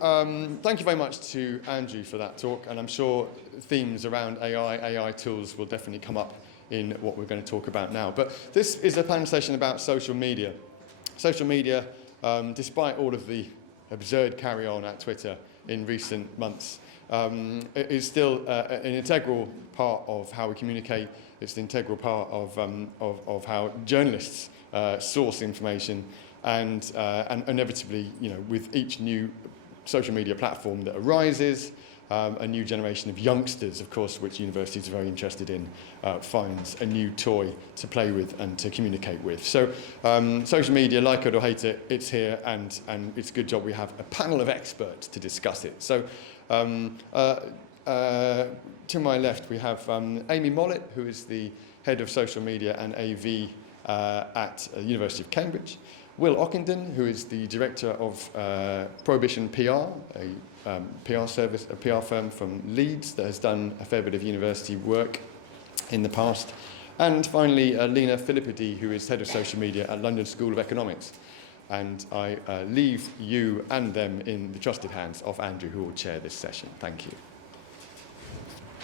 thank you very much to Andrew for that talk, and I'm sure themes around AI tools will definitely come up in what we're going to talk about now. But this is a panel session about social media. Social media, despite all of the absurd carry-on at Twitter in recent months, is still an integral part of how we communicate. It's an integral part of how journalists source information, and inevitably, with each new social media platform that arises, a new generation of youngsters, of course, which universities are very interested in, finds a new toy to play with and to communicate with. So social media, like it or hate it, it's here, and it's a good job we have a panel of experts to discuss it. So to my left, we have Amy Mollett, who is the head of social media and AV at the University of Cambridge. Will Ockenden, who is the director of Prohibition PR, a PR service, a PR firm from Leeds that has done a fair bit of university work in the past. And finally, Lena Filippidi, who is head of social media at London School of Economics. And I leave you and them in the trusted hands of Andrew, who will chair this session. Thank you.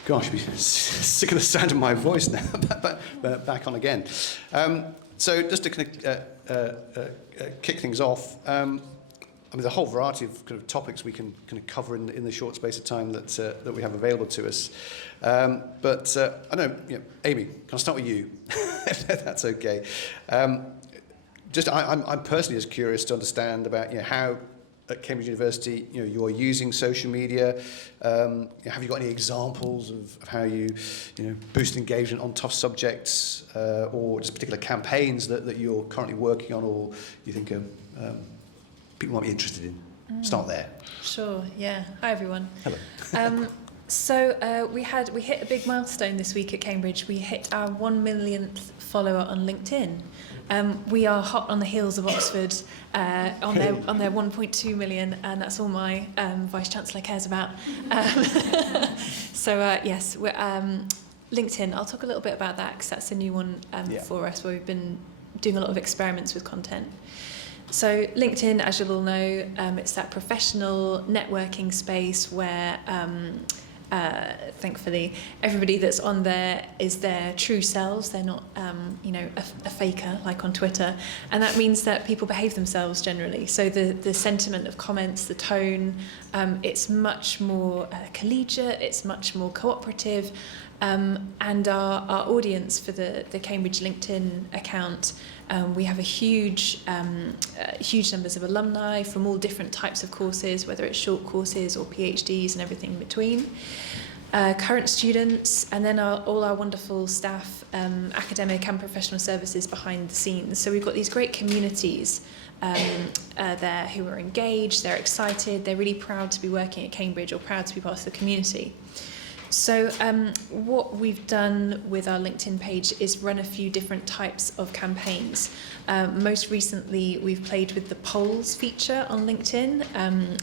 Gosh, I'm sick of the sound of my voice now, but back on again. So just to kind of kick things off, there's a whole variety of kind of topics we can kind of cover in the short space of time that we have available to us. But I don't know, Amy, can I start with you? If that's okay. I'm personally as curious to understand about how at Cambridge University you are using social media. Have you got any examples of how you boost engagement on tough subjects, or just particular campaigns that you're currently working on, or you think people might be interested in? Start there. Sure. Yeah. Hi everyone. Hello. So we hit a big milestone this week at Cambridge. We hit our 1 millionth follower on LinkedIn. We are hot on the heels of Oxford on their 1.2 million, and that's all my Vice Chancellor cares about. Yes, we're, LinkedIn. I'll talk a little bit about that because that's a new one for us, where we've been doing a lot of experiments with content. So LinkedIn, as you'll all know, it's that professional networking space where thankfully everybody that's on there is their true selves. They're not a faker like on Twitter, and that means that people behave themselves generally. So the sentiment of comments, the tone, it's much more collegiate, it's much more cooperative, and our audience for the Cambridge LinkedIn account, we have a huge numbers of alumni from all different types of courses, whether it's short courses or PhDs and everything in between. Current students, and then all our wonderful staff, academic and professional services behind the scenes. So we've got these great communities there who are engaged, they're excited, they're really proud to be working at Cambridge or proud to be part of the community. So what we've done with our LinkedIn page is run a few different types of campaigns. Most recently, we've played with the polls feature on LinkedIn.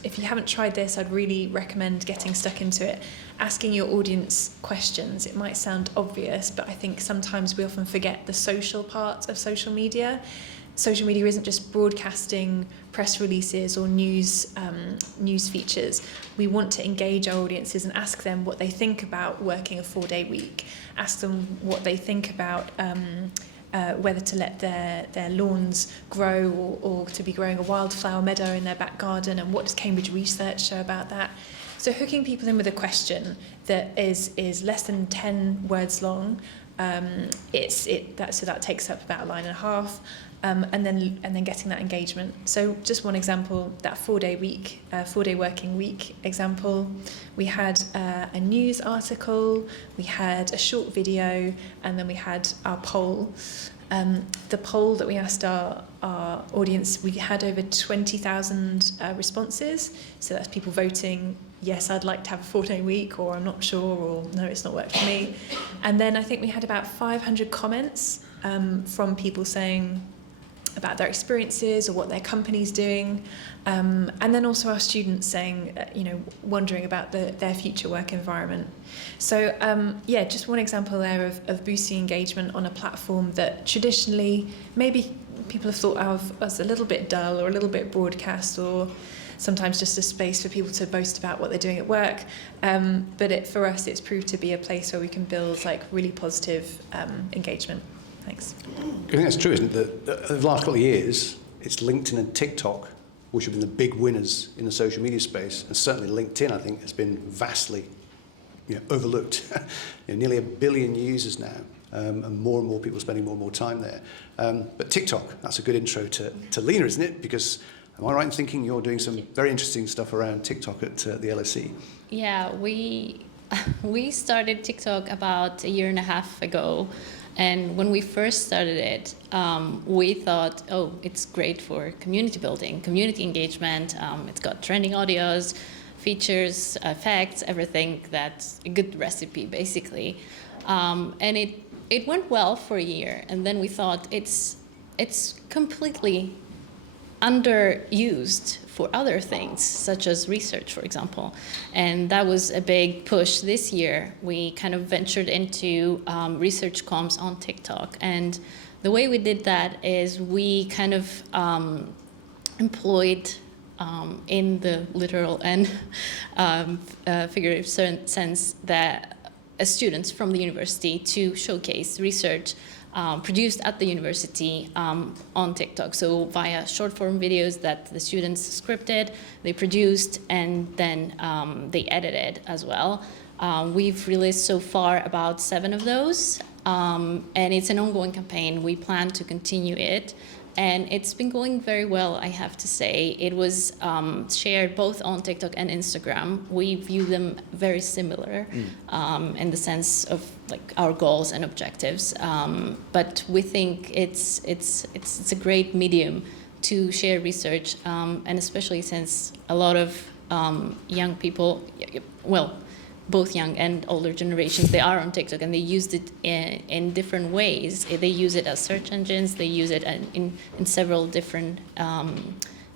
If you haven't tried this, I'd really recommend getting stuck into it. Asking your audience questions. It might sound obvious, but I think sometimes we often forget the social part of social media. Social media isn't just broadcasting press releases or news features. We want to engage our audiences and ask them what they think about working a 4-day week. Ask them what they think about whether to let their lawns grow or to be growing a wildflower meadow in their back garden, and what does Cambridge research show about that. So hooking people in with a question that is less than 10 words long. That takes up about a line and a half. And then getting that engagement. So just one example, that 4-day working week example, we had a news article, we had a short video, and then we had our poll. The poll that we asked our audience, we had over 20,000 responses. So that's people voting, yes, I'd like to have a 4-day week, or I'm not sure, or no, it's not worked for me. And then I think we had about 500 comments from people saying about their experiences or what their company's doing, and then also our students saying, wondering about their future work environment. So just one example there of boosting engagement on a platform that traditionally maybe people have thought of as a little bit dull or a little bit broadcast or sometimes just a space for people to boast about what they're doing at work. But for us, it's proved to be a place where we can build like really positive engagement. Thanks. I think that's true, isn't it? That the last couple of years, it's LinkedIn and TikTok which have been the big winners in the social media space, and certainly LinkedIn, I think, has been vastly overlooked. Nearly 1 billion users now, and more people spending more and more time there. But TikTok, that's a good intro to Lena, isn't it? Because am I right in thinking you're doing some very interesting stuff around TikTok at the LSE? Yeah, we started TikTok about 1.5 years ago. And when we first started it, we thought, oh, it's great for community building, community engagement. It's got trending audios, features, effects, everything. That's a good recipe, basically. And it went well for a year. And then we thought it's completely underused for other things, such as research, for example. And that was a big push this year. We kind of ventured into research comms on TikTok. And the way we did that is we kind of employed, in the literal and figurative sense, that students from the university to showcase research produced at the university on TikTok. So via short form videos that the students scripted, they produced, and then they edited as well. We've released so far about 7 of those, and it's an ongoing campaign. We plan to continue it. And it's been going very well, I have to say. It was shared both on TikTok and Instagram. We view them very similar in the sense of like our goals and objectives. But we think it's a great medium to share research, and especially since a lot of young people, well, both young and older generations, they are on TikTok, and they used it in different ways. They use it as search engines. They use it in several different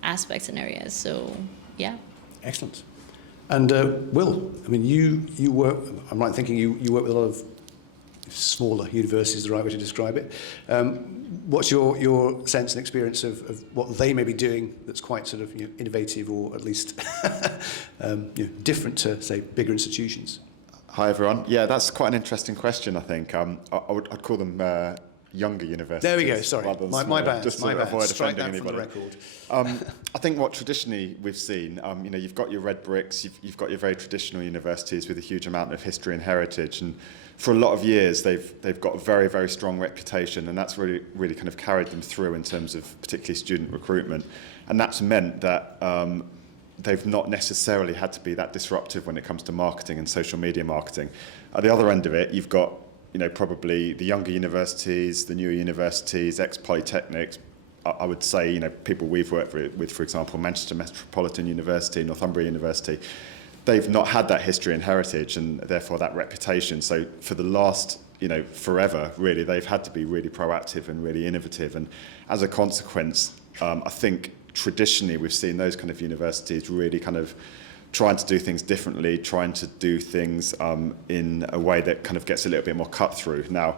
aspects and areas. So, yeah. Excellent. And Will, I mean, you work, I'm right in thinking you work with a lot of smaller universities, the right way to describe it. What's your sense and experience of what they may be doing that's quite sort of innovative, or at least different to, say, bigger institutions? Hi, everyone. Yeah, that's quite an interesting question, I think. I'd call them younger universities. There we go, sorry. My bad. Just to avoid offending anybody. I think what traditionally we've seen, you've got your red bricks, you've got your very traditional universities with a huge amount of history and heritage, and for a lot of years they've got a very, very strong reputation, and that's really kind of carried them through in terms of particularly student recruitment. And that's meant that they've not necessarily had to be that disruptive when it comes to marketing and social media marketing. At the other end of it, you've got probably the younger universities, the newer universities, ex-polytechnics. I would say, people we've worked with, for example, Manchester Metropolitan University, Northumbria University, they've not had that history and heritage, and therefore that reputation. So for the last, forever, really, they've had to be really proactive and really innovative. And as a consequence, I think traditionally we've seen those kind of universities really kind of trying to do things differently, trying to do things in a way that kind of gets a little bit more cut through. Now,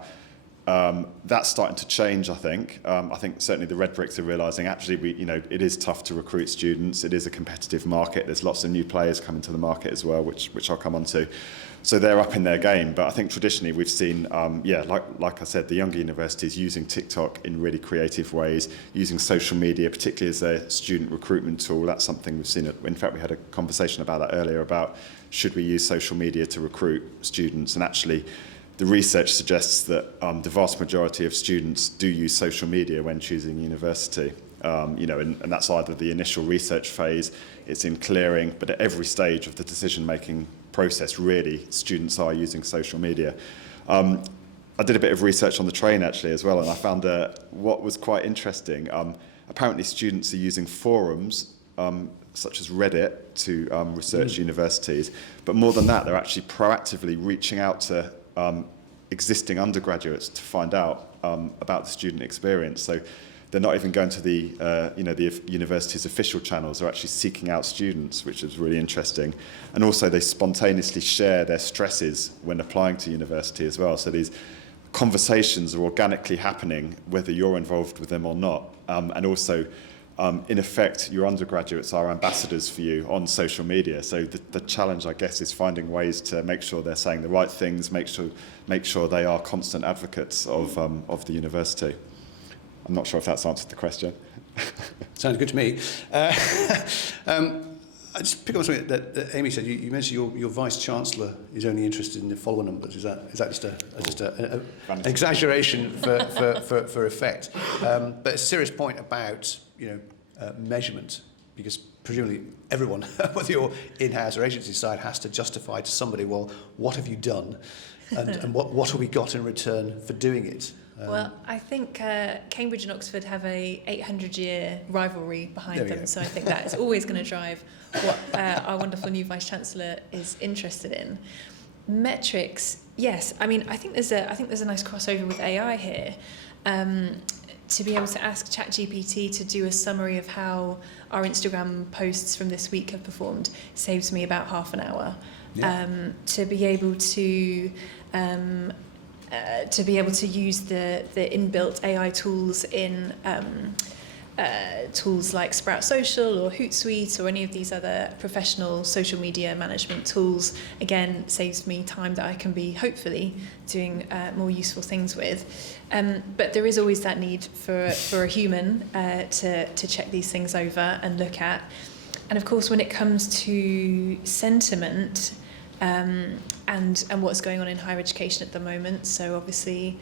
that's starting to change, I think. I think certainly the red bricks are realising actually it is tough to recruit students. It is a competitive market. There's lots of new players coming to the market as well, which I'll come on to. So they're up in their game. But I think traditionally we've seen, like I said, the younger universities using TikTok in really creative ways, using social media, particularly as a student recruitment tool. That's something we've seen. In fact, we had a conversation about that earlier, about should we use social media to recruit students. And actually, the research suggests that the vast majority of students do use social media when choosing university. And that's either the initial research phase, it's in clearing, but at every stage of the decision-making process, really, students are using social media. I did a bit of research on the train, actually, as well, and I found what was quite interesting. Apparently, students are using forums, such as Reddit, to research universities, but more than that, they're actually proactively reaching out to existing undergraduates to find out about the student experience. So they're not even going to the the university's official channels. They're actually seeking out students, which is really interesting. And also they spontaneously share their stresses when applying to university as well. So these conversations are organically happening whether you're involved with them or not. And also in effect, your undergraduates are ambassadors for you on social media. So the challenge, I guess, is finding ways to make sure they're saying the right things, make sure they are constant advocates of the university. I'm not sure if that's answered the question. Sounds good to me. I just pick up on something that Amy said. You mentioned your vice chancellor is only interested in the follower numbers. Is that just an exaggeration for effect? But a serious point about measurement, because presumably everyone, whether you're in-house or agency side, has to justify to somebody, well, what have you done, and what have we got in return for doing it? Well, I think Cambridge and Oxford have a 800-year rivalry behind them, so I think that is always going to drive what our wonderful new Vice-Chancellor is interested in. Metrics, yes. I mean, I think there's a nice crossover with AI here. To be able to ask ChatGPT to do a summary of how our Instagram posts from this week have performed saves me about half an hour. Yeah. To be able to use the inbuilt AI tools in tools like Sprout Social or Hootsuite or any of these other professional social media management tools, again, saves me time that I can be hopefully doing more useful things with. But there is always that need for a human to check these things over and look at. And of course, when it comes to sentiment, and what's going on in higher education at the moment. So obviously,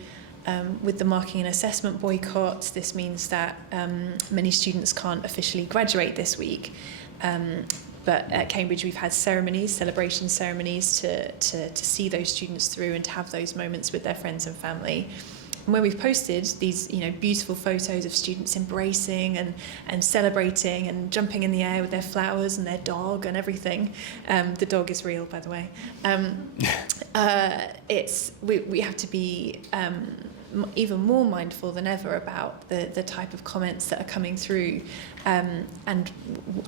with the marking and assessment boycott, this means that many students can't officially graduate this week. But at Cambridge, we've had celebration ceremonies to see those students through and to have those moments with their friends and family. And where we've posted these, beautiful photos of students embracing and celebrating and jumping in the air with their flowers and their dog and everything. The dog is real, by the way. We have to be even more mindful than ever about the type of comments that are coming through, and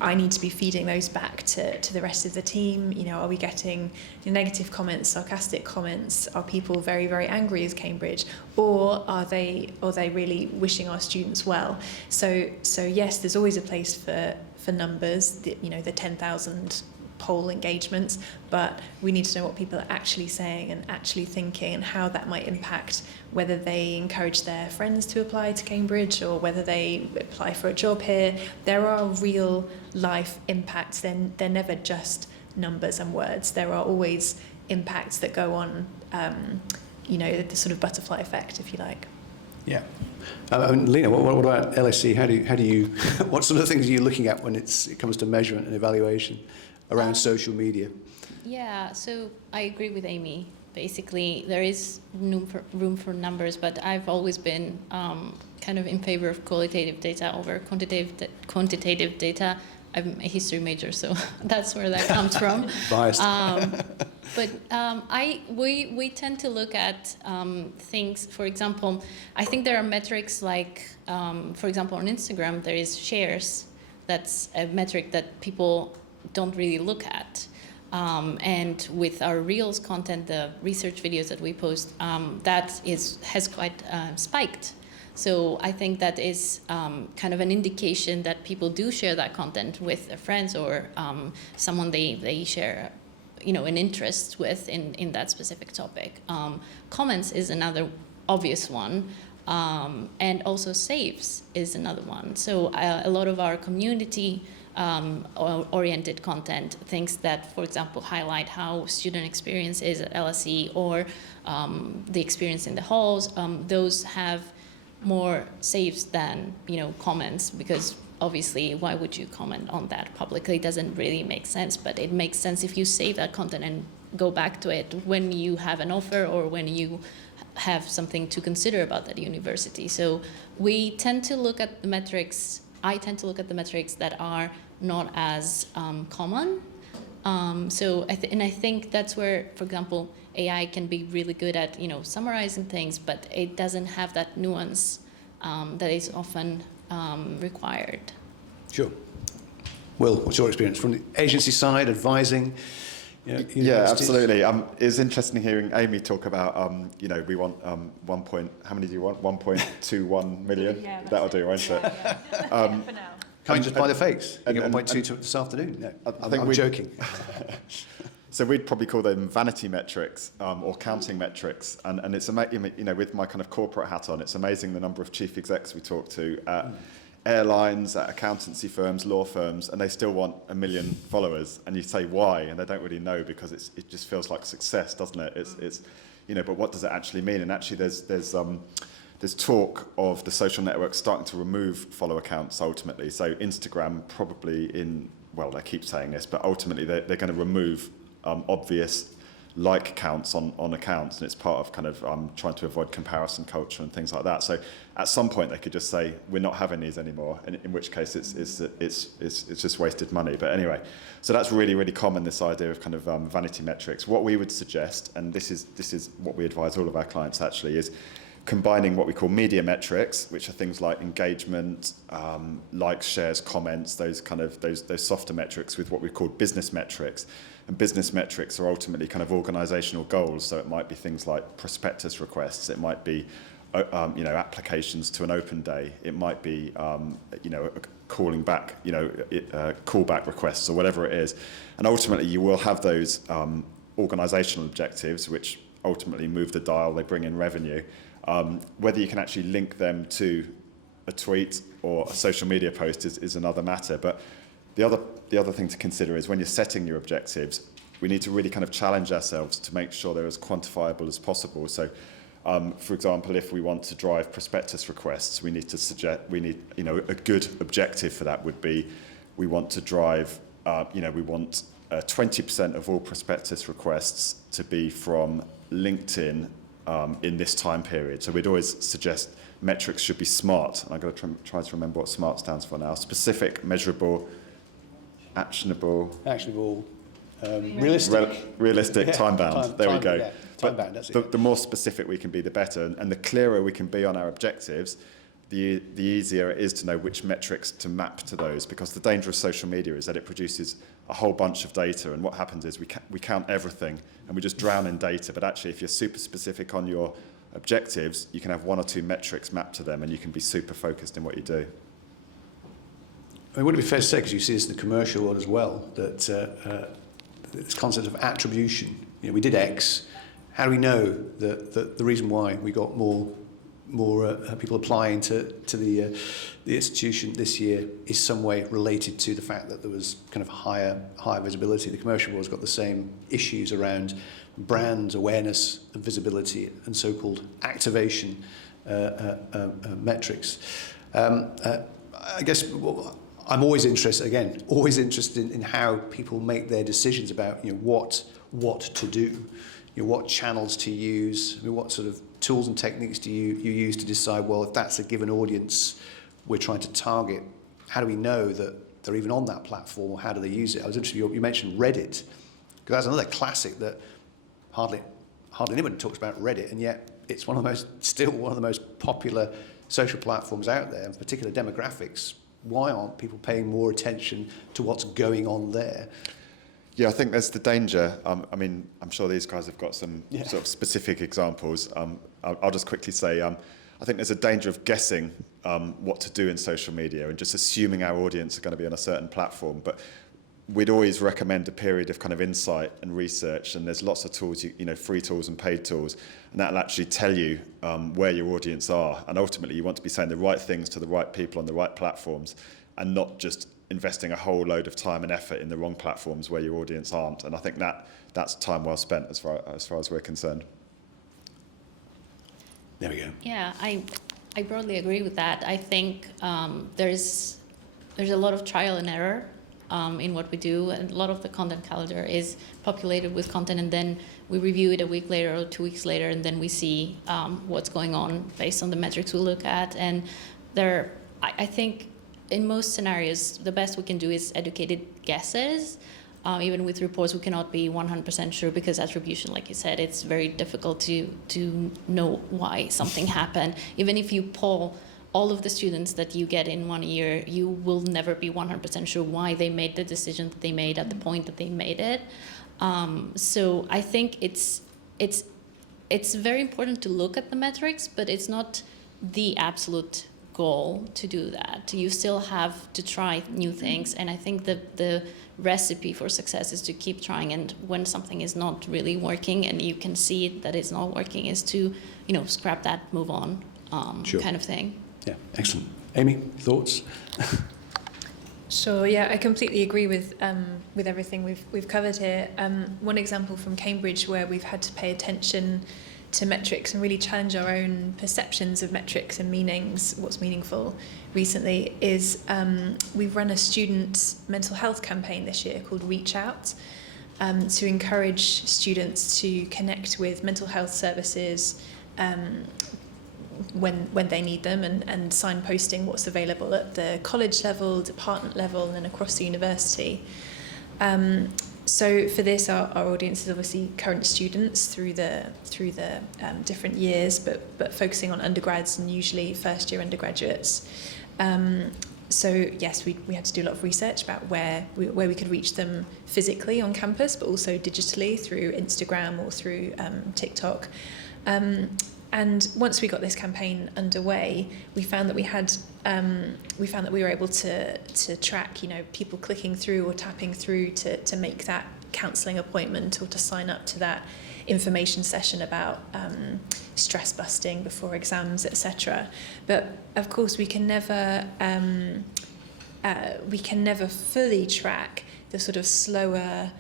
I need to be feeding those back to the rest of the team. Are we getting negative comments, sarcastic comments? Are people very, very angry as Cambridge, or are they really wishing our students well? So yes, there's always a place for numbers. The 10,000 poll engagements, but we need to know what people are actually saying and actually thinking, and how that might impact whether they encourage their friends to apply to Cambridge or whether they apply for a job here. There are real life impacts. They're never just numbers and words. There are always impacts that go on, the sort of butterfly effect, if you like. Yeah. Lena, what about LSE? How do you what sort of things are you looking at when it comes to measurement and evaluation around social media? Yeah, so I agree with Amy. Basically, there is room for numbers, but I've always been kind of in favor of qualitative data over quantitative data. I'm a history major, so that's where that comes from. Biased. But we tend to look at things. For example, I think there are metrics like, for example, on Instagram, there is shares. That's a metric that people don't really look at. And with our Reels content, the research videos that we post, that has quite spiked. So I think that is kind of an indication that people do share that content with their friends or someone they share, an interest with in that specific topic. Comments is another obvious one. And also saves is another one. So a lot of our community oriented content, things that, for example, highlight how student experience is at LSE or the experience in the halls, those have more saves than comments, because obviously why would you comment on that publicly? It doesn't really make sense, but it makes sense if you save that content and go back to it when you have an offer or when you have something to consider about that university. So we tend to look at the metrics. I tend to look at the metrics that are not as common. I think that's where, for example, AI can be really good at summarizing things, but it doesn't have that nuance that is often required. Sure. Will, what's your experience from the agency side, advising? Yeah, absolutely. It's interesting hearing Amy talk about, we want how many do you want? 1.21 million? Yeah, that'll do, won't it? For now. Can't you just buy the fakes? You get and- 1.2 this afternoon. No, I think I'm joking. So we'd probably call them vanity metrics or counting metrics. And it's amazing, you know, with my kind of corporate hat on, it's amazing the number of chief execs we talk to at airlines, at accountancy firms, law firms, and they still want 1 million followers. And you say why, and they don't really know because it just feels like success, doesn't it? It's you know, but what does it actually mean? And actually, there's talk of the social networks starting to remove follow accounts ultimately. So Instagram probably they keep saying this, but ultimately they're going to remove obvious like counts on accounts, and it's part of kind of trying to avoid comparison culture and things like that. So at some point they could just say we're not having these anymore, and in which case it's just wasted money. But anyway, so that's really, really common, this idea of kind of vanity metrics. What we would suggest, and this is what we advise all of our clients actually, is combining what we call media metrics, which are things like engagement, likes, shares, comments, those softer metrics, with what we call business metrics. And business metrics are ultimately kind of organisational goals. So it might be things like prospectus requests. It might be, applications to an open day. It might be, calling back, callback requests or whatever it is. And ultimately, you will have those organisational objectives, which ultimately move the dial. They bring in revenue. Whether you can actually link them to a tweet or a social media post is another matter. But the other thing to consider is when you're setting your objectives, we need to really kind of challenge ourselves to make sure they're as quantifiable as possible. So, for example, if we want to drive prospectus requests, we need a good objective for that would be we want to drive, we want 20% of all prospectus requests to be from LinkedIn in this time period. So we'd always suggest metrics should be SMART. And I'm going to try to remember what SMART stands for now. Specific, measurable, actionable, realistic. Realistic, Yeah, time-bound. There we go. Yeah, time-bound, that's it. The more specific we can be, the better. And the clearer we can be on our objectives, the easier it is to know which metrics to map to those. Because the danger of social media is that it produces a whole bunch of data, and what happens is we count everything and we just drown in data. But actually, if you're super specific on your objectives, you can have 1 or 2 metrics mapped to them, and you can be super focused in what you do. I mean, would it be fair to say, because you see this in the commercial world as well, that this concept of attribution, we did X, how do we know that the reason why we got more people applying to the institution this year is some way related to the fact that there was kind of higher visibility? The commercial world's got the same issues around brand awareness and visibility and so-called activation metrics. I guess I'm always interested in how people make their decisions about what to do, what channels to use, what sort of tools and techniques do you use to decide, well, if that's a given audience we're trying to target, how do we know that they're even on that platform, or how do they use it? I was interested, you mentioned Reddit, because that's another classic that hardly anybody talks about Reddit, and yet it's still one of the most popular social platforms out there, and particular demographics. Why aren't people paying more attention to what's going on there? Yeah, I think there's the danger. I mean, I'm sure these guys have got some sort of specific examples. I'll just quickly say, I think there's a danger of guessing what to do in social media and just assuming our audience are going to be on a certain platform. But we'd always recommend a period of kind of insight and research, and there's lots of tools, free tools and paid tools, and that'll actually tell you where your audience are. And ultimately, you want to be saying the right things to the right people on the right platforms, and not just investing a whole load of time and effort in the wrong platforms where your audience aren't. And I think that's time well spent as far as we're concerned. There we go. Yeah, I broadly agree with that. I think there's a lot of trial and error in what we do, and a lot of the content calendar is populated with content, and then we review it a week later or 2 weeks later, and then we see what's going on based on the metrics we look at. And I think in most scenarios, the best we can do is educated guesses. Even with reports, we cannot be 100% sure, because attribution, like you said, it's very difficult to know why something happened. Even if you poll all of the students that you get in 1 year, you will never be 100% sure why they made the decision that they made at the point that they made it. So I think it's very important to look at the metrics, but it's not the absolute goal to do that. You still have to try new things, and I think the recipe for success is to keep trying, and when something is not really working and you can see that it's not working, is to, you know, scrap that, move on, Sure. kind of thing. Yeah, excellent. Amy, thoughts? Sure. Yeah, I completely agree with everything we've covered here. One example from Cambridge where we've had to pay attention to metrics and really challenge our own perceptions of metrics and meanings, what's meaningful recently, is we've run a student mental health campaign this year called Reach Out, to encourage students to connect with mental health services when they need them, and signposting what's available at the college level, department level, and then across the university. So for this, our audience is obviously current students through the different years, but focusing on undergrads and usually first-year undergraduates. So yes, we had to do a lot of research about where we could reach them physically on campus, but also digitally through Instagram or through TikTok. And once we got this campaign underway, we found that we were able to track, you know, people clicking through or tapping through to make that counselling appointment or to sign up to that information session about stress busting before exams, etc. But of course, we can never fully track the sort of slower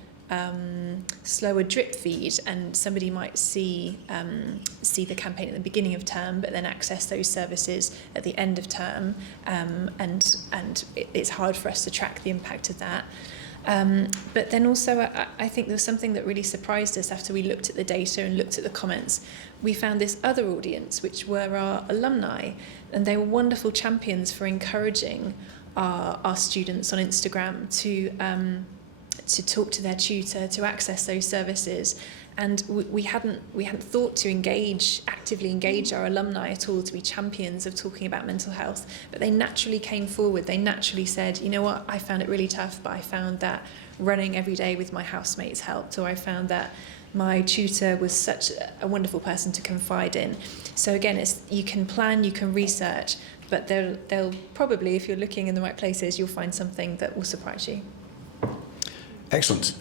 drip feed, and somebody might see the campaign at the beginning of term, but then access those services at the end of term, and it's hard for us to track the impact of that. But then also, I think there was something that really surprised us after we looked at the data and looked at the comments. We found this other audience, which were our alumni, and they were wonderful champions for encouraging our students on Instagram to talk to their tutor, to access those services. And we hadn't thought to actively engage our alumni at all to be champions of talking about mental health, but they naturally came forward. They naturally said, you know what, I found it really tough, but I found that running every day with my housemates helped, or I found that my tutor was such a wonderful person to confide in. So again, you can plan, you can research, but they'll probably, if you're looking in the right places, you'll find something that will surprise you. Excellent.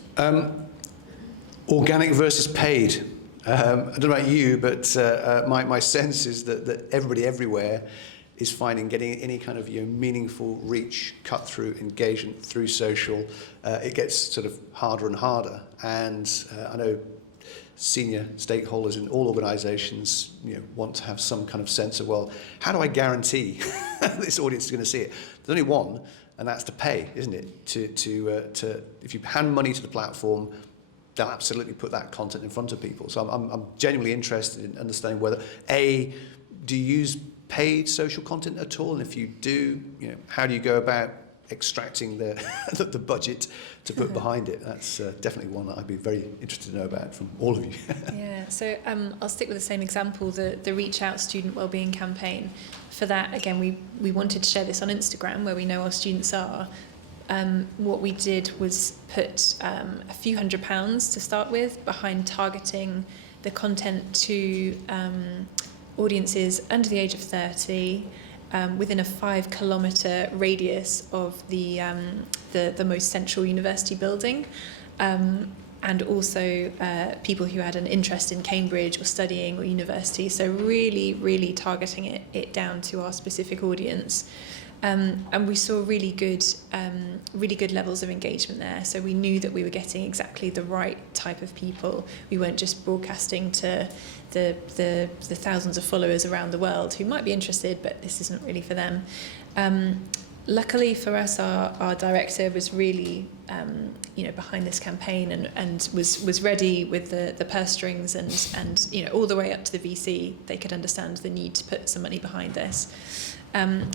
Organic versus paid. I don't know about you, but my sense is that everybody everywhere is finding getting any kind of meaningful reach, cut through, engagement through social, it gets sort of harder and harder. And I know senior stakeholders in all organisations want to have some kind of sense of, well, how do I guarantee this audience is going to see it? There's only one, and that's to pay, isn't it? To if you hand money to the platform, they'll absolutely put that content in front of people. So I'm genuinely interested in understanding whether, A, do you use paid social content at all? And if you do, how do you go about extracting the budget to put behind it? That's definitely one that I'd be very interested to know about from all of you. Yeah, so I'll stick with the same example, the Reach Out Student Wellbeing Campaign. For that, again, we wanted to share this on Instagram, where we know our students are. What we did was put a few £100s to start with behind targeting the content to audiences under the age of 30, within a 5-kilometre radius of the most central university building, and also people who had an interest in Cambridge or studying or university. So really, really targeting it down to our specific audience. And we saw really good levels of engagement there. So we knew that we were getting exactly the right type of people. We weren't just broadcasting to the thousands of followers around the world who might be interested, but this isn't really for them. Luckily for us, our director was really behind this campaign and was ready with the purse strings and all the way up to the VC. They could understand the need to put some money behind this.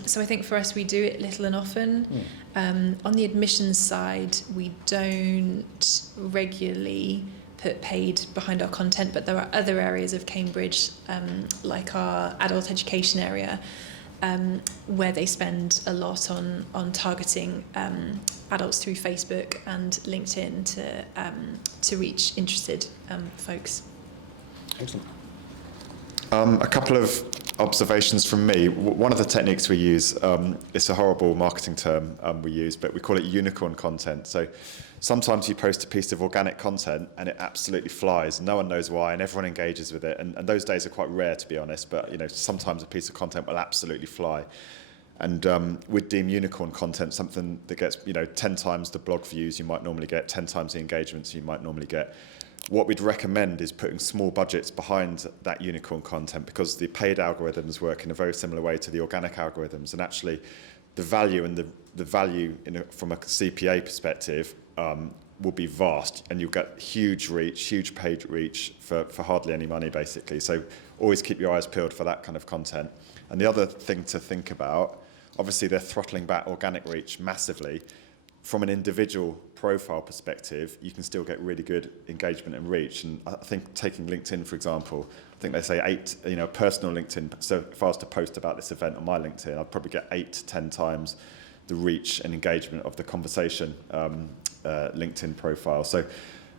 So I think for us, we do it little and often. On the admissions side, we don't regularly put paid behind our content, but there are other areas of Cambridge, like our adult education area, where they spend a lot on targeting adults through Facebook and LinkedIn to reach interested folks. Excellent. A couple of observations from me. One of the techniques we use, it's a horrible marketing term we use, but we call it unicorn content. So sometimes you post a piece of organic content and it absolutely flies. No one knows why, and everyone engages with it. And those days are quite rare, to be honest. But sometimes a piece of content will absolutely fly. And we'd deem unicorn content something that gets 10 times the blog views you might normally get, 10 times the engagements you might normally get. What we'd recommend is putting small budgets behind that unicorn content, because the paid algorithms work in a very similar way to the organic algorithms, and actually the value and the value from a CPA perspective will be vast, and you'll get huge reach, huge paid reach for hardly any money, basically. So always keep your eyes peeled for that kind of content. And the other thing to think about, obviously they're throttling back organic reach massively. From an individual profile perspective, you can still get really good engagement and reach. And I think taking LinkedIn, for example, I think they say personal LinkedIn. So if I was to post about this event on my LinkedIn, I'd probably get 8 to 10 times the reach and engagement of the conversation LinkedIn profile. So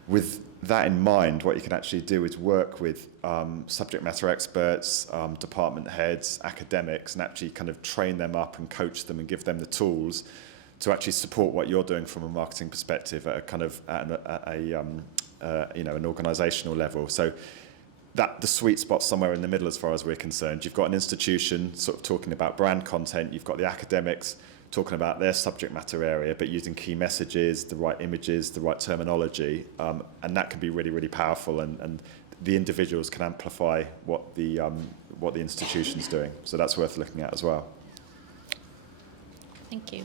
with that in mind, what you can actually do is work with subject matter experts, department heads, academics, and actually kind of train them up and coach them and give them the tools to actually support what you're doing from a marketing perspective at a kind of an organisational level. So that the sweet spot's somewhere in the middle as far as we're concerned. You've got an institution sort of talking about brand content. You've got the academics talking about their subject matter area, but using key messages, the right images, the right terminology, and that can be really, really powerful. And the individuals can amplify what the institution's doing. So that's worth looking at as well. Thank you.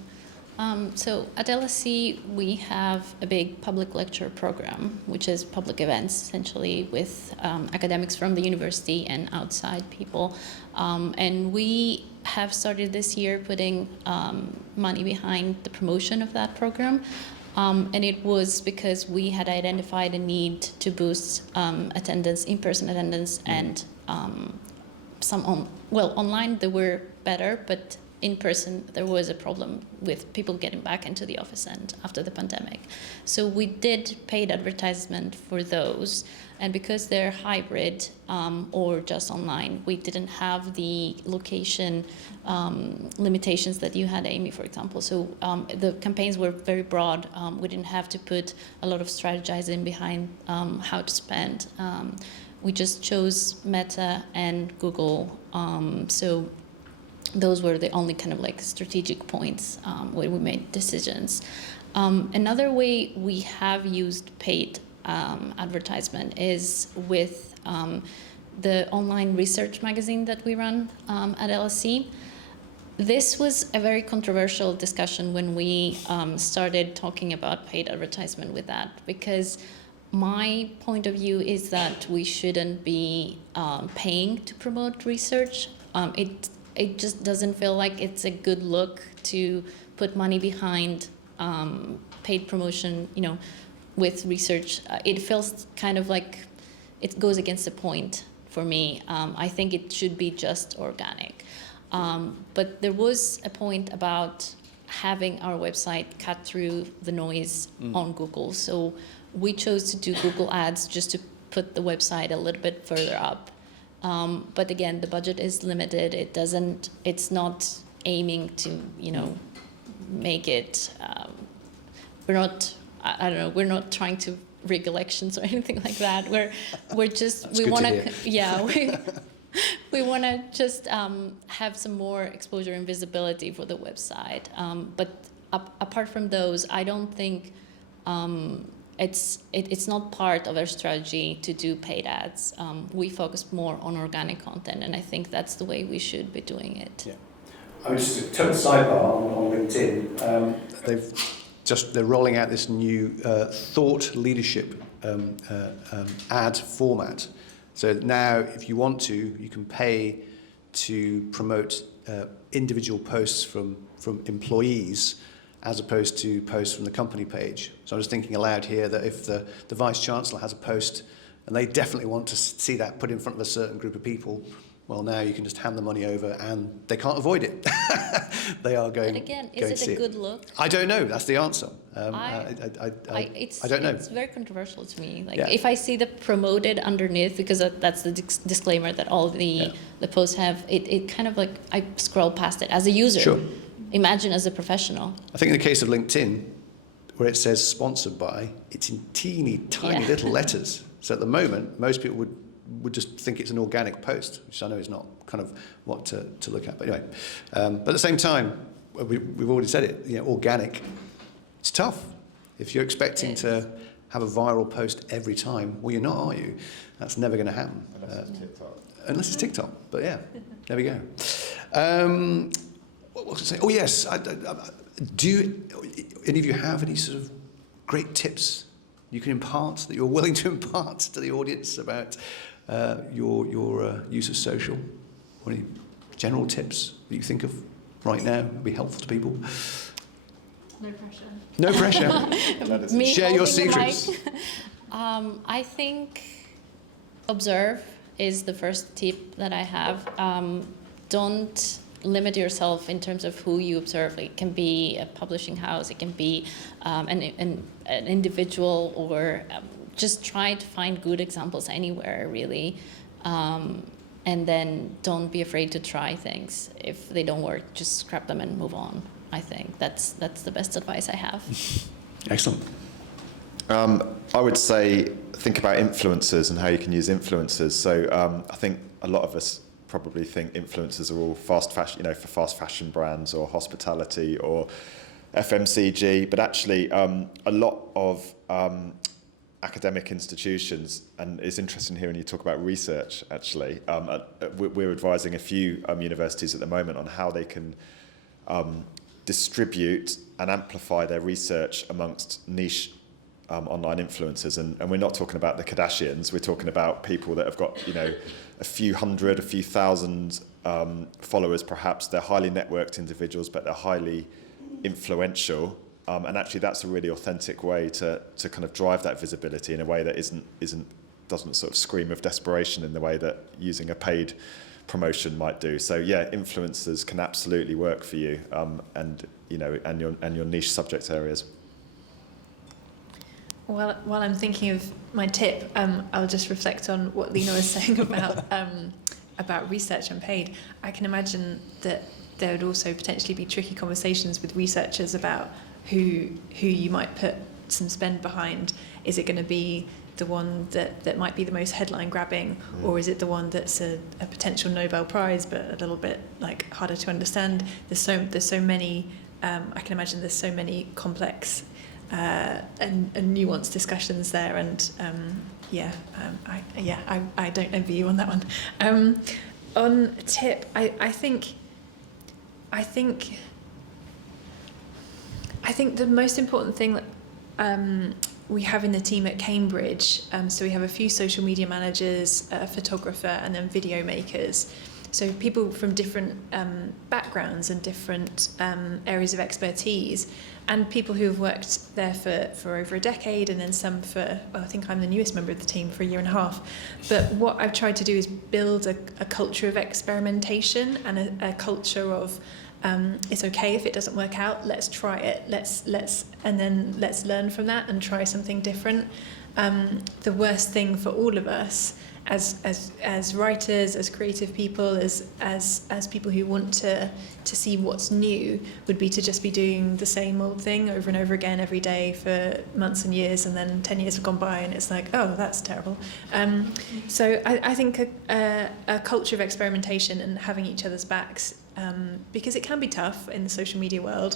So at LSE, we have a big public lecture program, which is public events, essentially, with academics from the university and outside people. And we have started this year putting money behind the promotion of that program. And it was because we had identified a need to boost attendance, in-person attendance, and online they were better, but in person, there was a problem with people getting back into the office and after the pandemic. So we did paid advertisement for those. And because they're hybrid or just online, we didn't have the location limitations that you had, Amy, for example. So the campaigns were very broad. We didn't have to put a lot of strategizing behind how to spend. We just chose Meta and Google. So those were the only kind of like strategic points where we made decisions. Another way we have used paid advertisement is with the online research magazine that we run at LSE. This was a very controversial discussion when we started talking about paid advertisement with that, because my point of view is that we shouldn't be paying to promote research. It just doesn't feel like it's a good look to put money behind paid promotion, with research. It feels kind of like it goes against the point for me. I think it should be just organic. But there was a point about having our website cut through the noise on Google. So we chose to do Google Ads just to put the website a little bit further up. But again, the budget is limited. It's not aiming to, make it, we're not trying to rig elections or anything like that. We want to just have some more exposure and visibility for the website. But apart from those, I don't think it's not part of our strategy to do paid ads. We focus more on organic content, and I think that's the way we should be doing it. Yeah. I mean, just a total sidebar on LinkedIn. They're rolling out this new thought leadership ad format. So now, if you want to, you can pay to promote individual posts from employees, as opposed to posts from the company page. So I'm just thinking aloud here that if the Vice-Chancellor has a post and they definitely want to see that put in front of a certain group of people, well, now you can just hand the money over and they can't avoid it. They are going. But again, is it a good look? I don't know. That's the answer. I don't know. It's very controversial to me. Like Yeah. if I see the promoted underneath, because that's the disclaimer that all the posts have, it kind of like I scroll past it as a user. Sure. Imagine as a professional. I think in the case of LinkedIn, where it says sponsored by, it's in teeny tiny Yeah. little letters. So at the moment, most people would just think it's an organic post, which I know is not kind of what to look at. But anyway, but at the same time, we've already said it, organic, it's tough. If you're expecting to have a viral post every time, well, you're not, are you? That's never going to happen. Unless it's TikTok. Unless it's TikTok. But yeah, there we go. What was I saying? Oh, yes. Do any of you have any sort of great tips you can impart, that you're willing to impart to the audience about your use of social? Or any general tips that you think of right now would be helpful to people? No pressure. No pressure. Me Share your holding the mic. secrets. I think observe is the first tip that I have. Don't limit yourself in terms of who you observe. It can be a publishing house, it can be an individual, or just try to find good examples anywhere, really. And then don't be afraid to try things. If they don't work, just scrap them and move on. I think that's the best advice I have. Excellent. I would say think about influencers and how you can use influencers. So I think a lot of us probably think influencers are all fast fashion, for fast fashion brands or hospitality or FMCG, but actually a lot of academic institutions, and it's interesting hearing you talk about research actually. We're advising a few universities at the moment on how they can distribute and amplify their research amongst niche online influencers, and we're not talking about the Kardashians. We're talking about people that have got a few hundred, a few thousand followers perhaps. They're highly networked individuals, but they're highly influential, and actually that's a really authentic way to kind of drive that visibility in a way that doesn't sort of scream of desperation in the way that using a paid promotion might do. So yeah, influencers can absolutely work for you, and your niche subject areas. Well, while I'm thinking of my tip, I'll just reflect on what Lena was saying about research and paid. I can imagine that there would also potentially be tricky conversations with researchers about who you might put some spend behind. Is it going to be the one that might be the most headline grabbing, or is it the one that's a potential Nobel Prize but a little bit like harder to understand? There's so many. I can imagine there's so many complex and nuanced discussions there, and I don't envy you on that one. On tip, I think the most important thing that we have in the team at Cambridge, so we have a few social media managers, a photographer, and then video makers. So people from different backgrounds and different areas of expertise, and people who have worked there for over a decade, and then some for, I think I'm the newest member of the team, for a year and a half. But what I've tried to do is build a culture of experimentation and a culture of it's okay if it doesn't work out, let's try it, let's learn from that and try something different. The worst thing for all of us as writers, as creative people, as people who want to see what's new, would be to just be doing the same old thing over and over again every day for months and years, and then 10 years have gone by and it's like, oh, that's terrible. So I think a culture of experimentation and having each other's backs, because it can be tough in the social media world.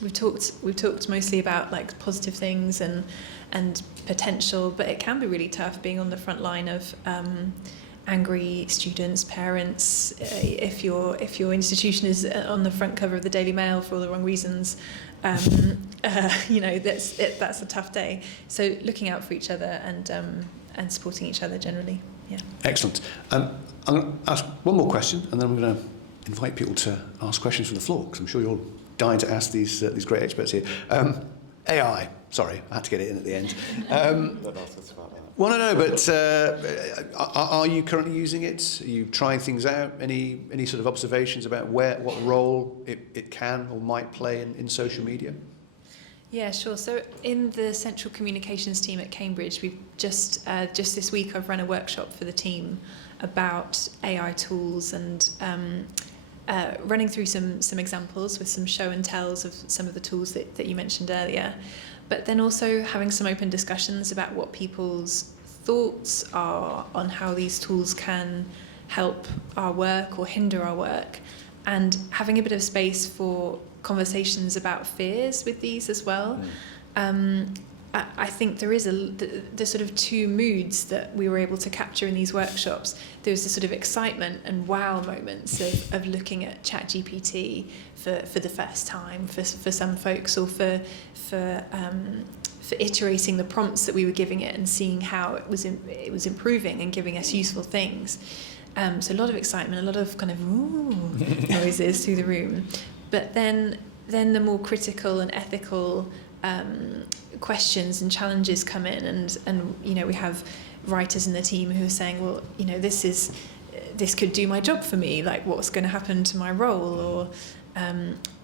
We've talked mostly about like positive things and potential, but it can be really tough being on the front line of angry students, parents. If your institution is on the front cover of the Daily Mail for all the wrong reasons, that's a tough day. So looking out for each other and supporting each other generally. Yeah. Excellent. I'm going to ask one more question, and then I'm going to invite people to ask questions from the floor, because I'm sure you're all dying to ask these great experts here. AI. Sorry, I had to get it in at the end. Well, no, but are you currently using it? Are you trying things out? Any sort of observations about what role it can or might play in social media? Yeah, sure. So in the central communications team at Cambridge, we've just this week I've run a workshop for the team about AI tools and running through some examples with some show and tells of some of the tools that you mentioned earlier, but then also having some open discussions about what people's thoughts are on how these tools can help our work or hinder our work, and having a bit of space for conversations about fears with these as well. I think there is the sort of two moods that we were able to capture in these workshops. There was the sort of excitement and wow moments of looking at ChatGPT for the first time for some folks, or for iterating the prompts that we were giving it and seeing how it was improving and giving us useful things. So a lot of excitement, a lot of kind of ooh noises through the room. But then the more critical and ethical questions and challenges come in, and you know, we have writers in the team who are saying, well, you know, this could do my job for me, like what's going to happen to my role, or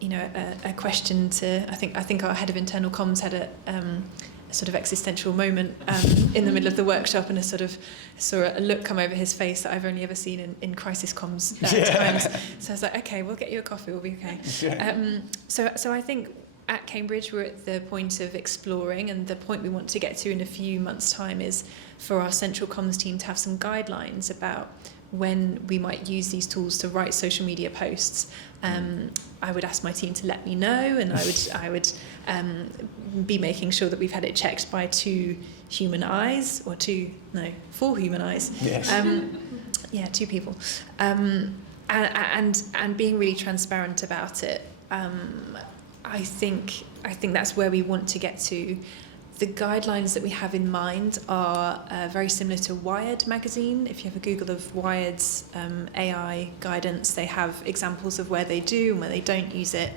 you know, a question to I think our head of internal comms had a sort of existential moment in the middle of the workshop, and saw a look come over his face that I've only ever seen in crisis comms times. So I was like, okay, we'll get you a coffee, we'll be okay. So I think at Cambridge we're at the point of exploring, and the point we want to get to in a few months' time is for our central comms team to have some guidelines about when we might use these tools to write social media posts. I would ask my team to let me know, and I would be making sure that we've had it checked by 4 human eyes. Yes. 2 people. And being really transparent about it. I think that's where we want to get to. The guidelines that we have in mind are very similar to Wired magazine. If you have a Google of Wired's AI guidance, they have examples of where they do and where they don't use it.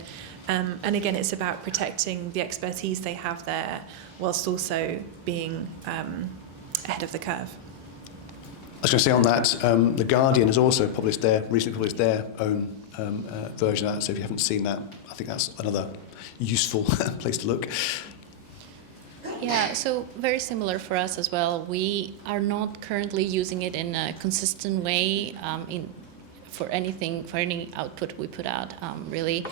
And again, it's about protecting the expertise they have there, whilst also being ahead of the curve. I was going to say on that, The Guardian has also recently published their own version of that. So if you haven't seen that, I think that's another useful place to look. Yeah, so very similar for us as well. We are not currently using it in a consistent way for any output we put out, really.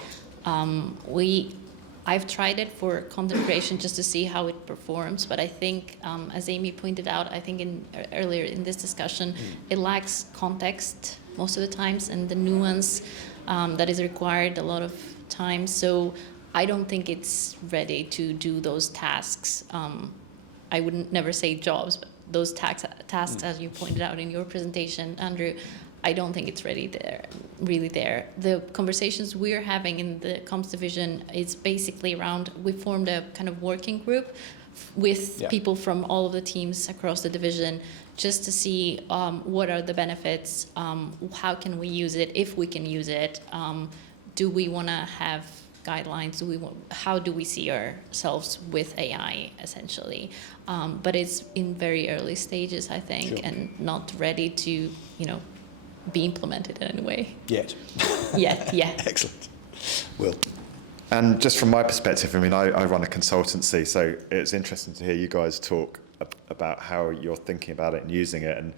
I've tried it for content creation just to see how it performs, but I think, as Amy pointed out, I think earlier in this discussion, it lacks context most of the times, and the nuance that is required a lot of times. So I don't think it's ready to do those tasks. I wouldn't never say jobs, but those tasks, as you pointed out in your presentation, Andrew, I don't think it's really there. The conversations we're having in the comms division is basically around, we formed a kind of working group with people from all of the teams across the division, just to see what are the benefits, how can we use it, if we can use it, do we want to have guidelines, how do we see ourselves with AI, essentially. But it's in very early stages, I think, sure, and not ready to, be implemented in any way. Yet, yeah. Excellent. Will. And just from my perspective, I run a consultancy, so it's interesting to hear you guys talk about how you're thinking about it and using it, and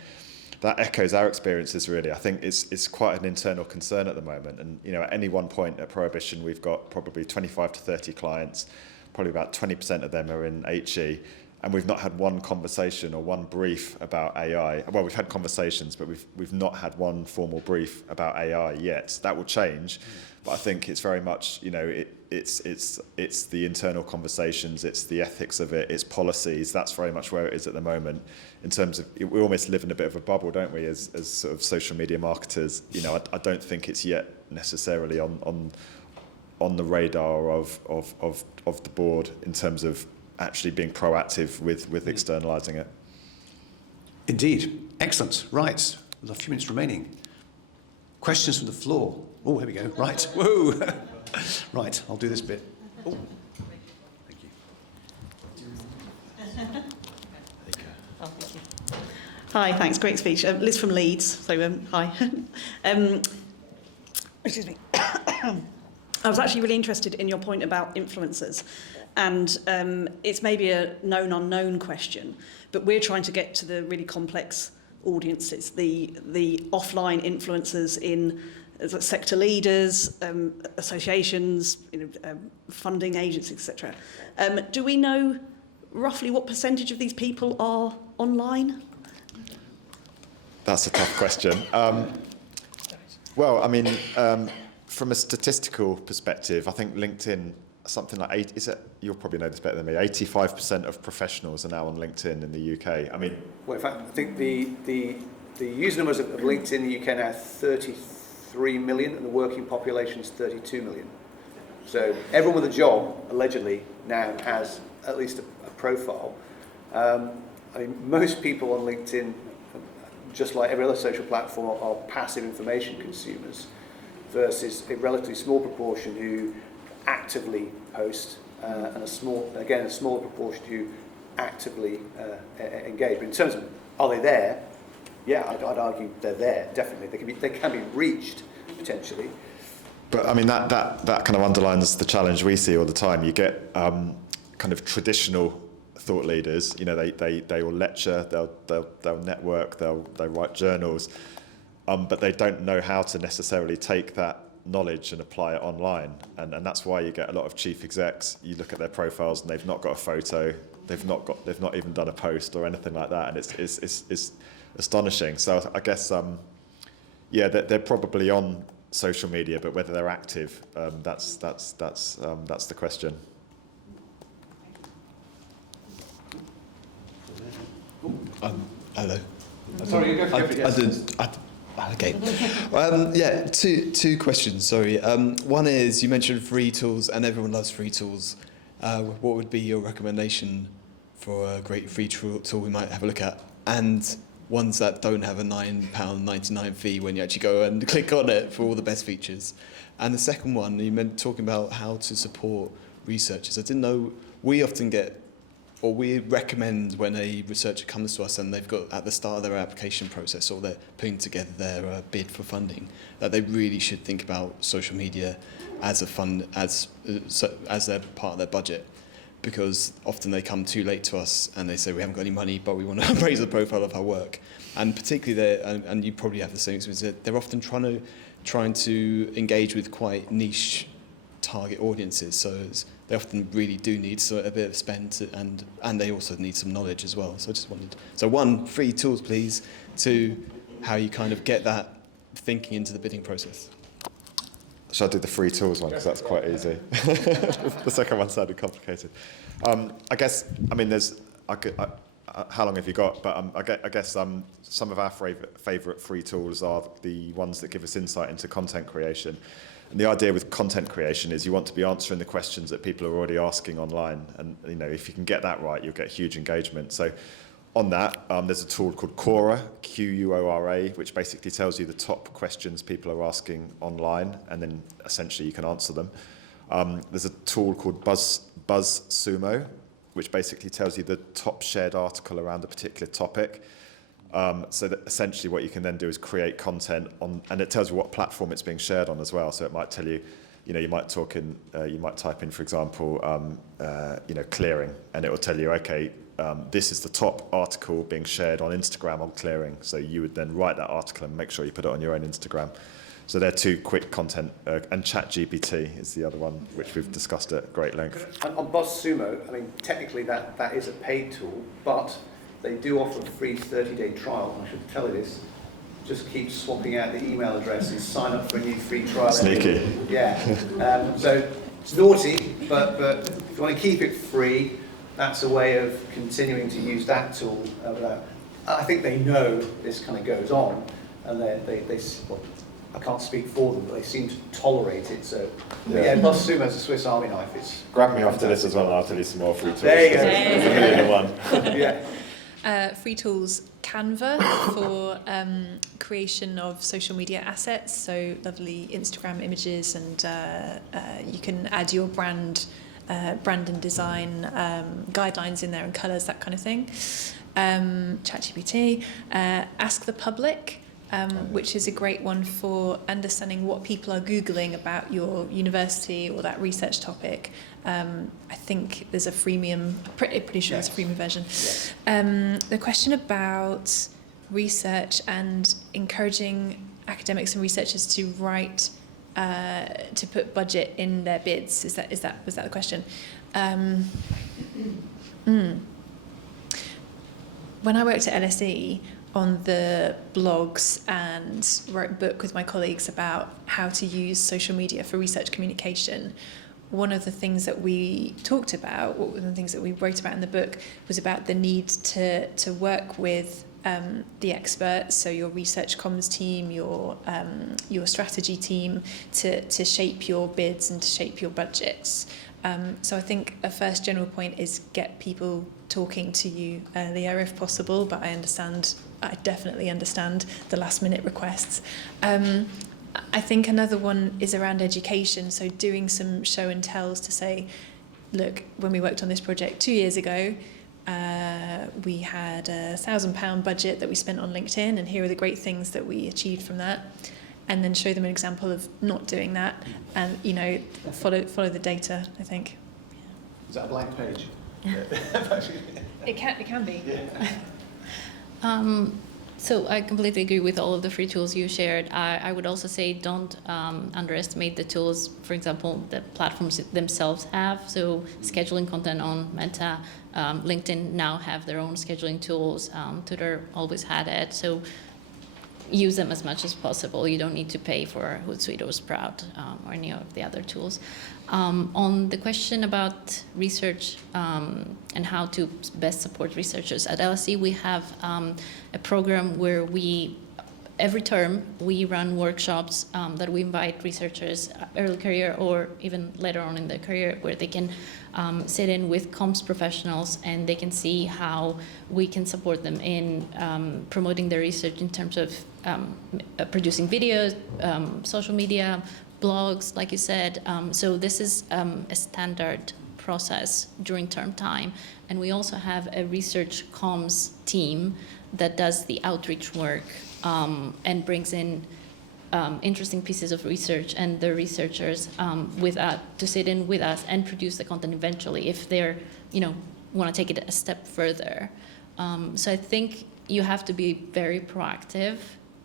that echoes our experiences, really. I think it's quite an internal concern at the moment, and at any one point at Prohibition, we've got probably 25 to 30 clients, probably about 20% of them are in HE, and we've not had one conversation or one brief about AI. Well, we've had conversations, but we've not had one formal brief about AI yet. That will change, but I think it's very much, it's the internal conversations, it's the ethics of it, it's policies. That's very much where it is at the moment. In terms of, we almost live in a bit of a bubble, don't we, as sort of social media marketers? I don't think it's yet necessarily on the radar of the board in terms of actually being proactive with externalising it. Indeed. Excellent. Right. There's a few minutes remaining. Questions from the floor. Oh, here we go. Right. Whoa. Right. I'll do this bit. Oh. Thank you. Oh, thank you. Hi, thanks. Great speech. Liz from Leeds. So, hi. Excuse me. I was actually really interested in your point about influencers. And it's maybe a known unknown question, but we're trying to get to the really complex audiences, the offline influencers in sector leaders, associations, funding agencies, etc. Do we know roughly what percentage of these people are online? That's a tough question. Well, I mean, from a statistical perspective, I think LinkedIn, something like you'll probably know this better than me, 85% of professionals are now on LinkedIn in the UK. I mean, well, in fact, I think the user numbers of LinkedIn in the UK now are 33 million, and the working population is 32 million. So everyone with a job, allegedly, now has at least a profile. I mean, most people on LinkedIn, just like every other social platform, are passive information consumers, versus a relatively small proportion who actively post, and a smaller proportion who actively engage. But in terms of are they there? Yeah, I'd argue they're there. Definitely, they can be reached potentially. but I mean that kind of underlines the challenge we see all the time. You get kind of traditional thought leaders. You know, they will lecture, they'll network, they'll write journals, but they don't know how to necessarily take that knowledge and apply it online, and that's why you get a lot of chief execs. You look at their profiles and they've not got a photo, they've not even done a post or anything like that, and it's astonishing. So I guess they're probably on social media, but whether they're active, that's the question. Hello. Sorry, you go. Okay. Yeah, two questions, sorry. One is, you mentioned free tools, and everyone loves free tools. What would be your recommendation for a great free tool we might have a look at? And ones that don't have a £9.99 fee when you actually go and click on it for all the best features. And the second one, you meant talking about how to support researchers. I didn't know, we often get, or we recommend when a researcher comes to us and they've got at the start of their application process, or they're putting together their bid for funding, that they really should think about social media as as their part of their budget, because often they come too late to us and they say we haven't got any money, but we want to raise the profile of our work. And particularly and you probably have the same experience, they're often trying to engage with quite niche target audiences, so they often really do need a bit of spend, and they also need some knowledge as well. So I just wanted, one, free tools please, two, how you kind of get that thinking into the bidding process. Shall I do the free tools one, because that's quite easy? The second one sounded complicated. I guess, I mean, how long have you got? But I guess some of our favourite free tools are the ones that give us insight into content creation. And the idea with content creation is you want to be answering the questions that people are already asking online. And if you can get that right, you'll get huge engagement. So on that, there's a tool called Quora, Quora, which basically tells you the top questions people are asking online, and then essentially you can answer them. There's a tool called BuzzSumo, which basically tells you the top shared article around a particular topic. So that essentially what you can then do is create content on, and it tells you what platform it's being shared on as well. So it might tell you, you might type in, for example, clearing, and it will tell you, okay, this is the top article being shared on Instagram on clearing. So you would then write that article and make sure you put it on your own Instagram. So they're two quick content, and ChatGPT is the other one, which we've discussed at great length. On BuzzSumo, I mean, technically that is a paid tool, but they do offer a free 30-day trial. I should tell you this. Just keep swapping out the email address and sign up for a new free trial. Sneaky. Yeah. So it's naughty, but if you want to keep it free, that's a way of continuing to use that tool. I think they know this kind of goes on, and they well, I can't speak for them, but they seem to tolerate it. So yeah, BuzzSumo is a Swiss Army knife. It's grab me after this as well, and I'll tell you some more free tools. There you go. There's a million and one. Yeah. Free tools, Canva for creation of social media assets, so lovely Instagram images, and you can add your brand and design guidelines in there, and colours, that kind of thing. ChatGPT, Ask the Public, which is a great one for understanding what people are Googling about your university or that research topic. I think there's a freemium, pretty sure there's a freemium version. Yes. The question about research and encouraging academics and researchers to write, to put budget in their bids. Was that the question? When I worked at LSE on the blogs and wrote a book with my colleagues about how to use social media for research communication, one of the things that we talked about, one of the things that we wrote about in the book, was about the need to work with the experts, so your research comms team, your strategy team, to shape your bids and to shape your budgets. So I think a first general point is get people talking to you earlier if possible, but I definitely understand the last minute requests. I think another one is around education, so doing some show and tells to say, look, when we worked on this project 2 years ago, we had a £1,000 budget that we spent on LinkedIn, and here are the great things that we achieved from that. And then show them an example of not doing that, and follow the data. I think. Is that a blank page? It can be. So I completely agree with all of the free tools you shared. I would also say don't underestimate the tools, for example, that platforms themselves have. So scheduling content on Meta, LinkedIn now have their own scheduling tools. Twitter always had it. So use them as much as possible. You don't need to pay for Hootsuite or Sprout or any of the other tools. On the question about research and how to best support researchers, at LSE we have a program where every term we run workshops that we invite researchers, early career or even later on in their career, where they can sit in with comms professionals and they can see how we can support them in promoting their research in terms of producing videos, social media, blogs, like you said. So this is a standard process during term time. And we also have a research comms team that does the outreach work and brings in interesting pieces of research and the researchers to sit in with us and produce the content eventually if they're, want to take it a step further. So I think you have to be very proactive.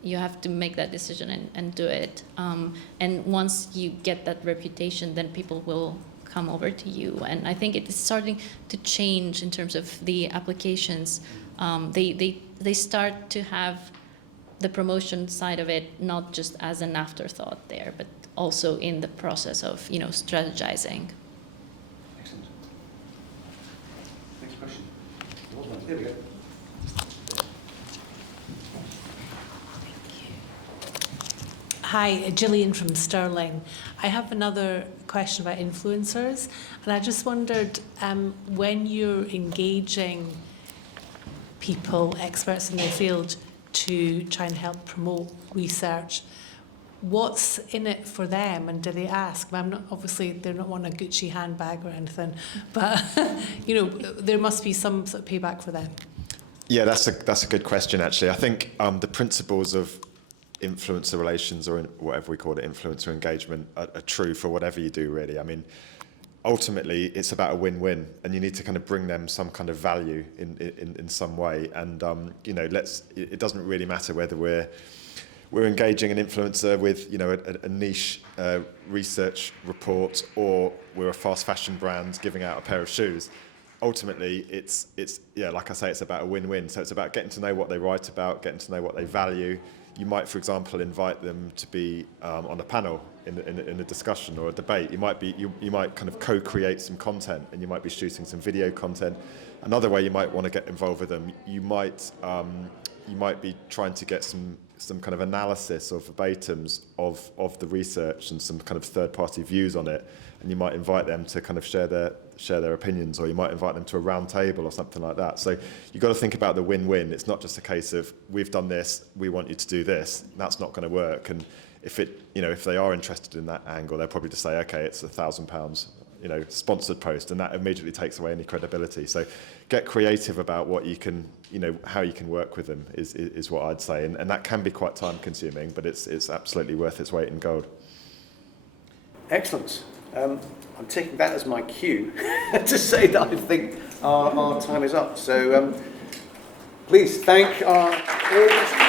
You have to make that decision and do it. And once you get that reputation, then people will come over to you. And I think it is starting to change in terms of the applications. They start to have the promotion side of it not just as an afterthought there, but also in the process of strategizing. Excellent. Next question. Here we go. Hi, Gillian from Stirling. I have another question about influencers, and I just wondered when you're engaging people, experts in their field, to try and help promote research, what's in it for them, and do they ask? I'm not, obviously they're not wanting a Gucci handbag or anything, but there must be some sort of payback for them. Yeah, that's a good question actually. I think the principles of influencer relations, or whatever we call it, influencer engagement, are true for whatever you do really. I mean, ultimately it's about a win-win, and you need to kind of bring them some kind of value in some way. And it doesn't really matter whether we're engaging an influencer with a niche research report, or we're a fast fashion brand giving out a pair of shoes. Ultimately, it's like I say, it's about a win-win. So it's about getting to know what they write about, getting to know what they value. You might, for example, invite them to be on a panel in a discussion or a debate. You might kind of co-create some content, and you might be shooting some video content. Another way you might want to get involved with them, you might be trying to get some kind of analysis or verbatims of the research and some kind of third-party views on it, and you might invite them to kind of share their opinions, or you might invite them to a round table or something like that. So you've got to think about the win-win. It's not just a case of, we've done this, we want you to do this. That's not going to work. And if they are interested in that angle, they'll probably just say, okay, it's £1,000, sponsored post, and that immediately takes away any credibility. So get creative about what you can, how you can work with them is what I'd say. And that can be quite time consuming, but it's absolutely worth its weight in gold. Excellent. I'm taking that as my cue to say that I think our time is up. So please thank our audience.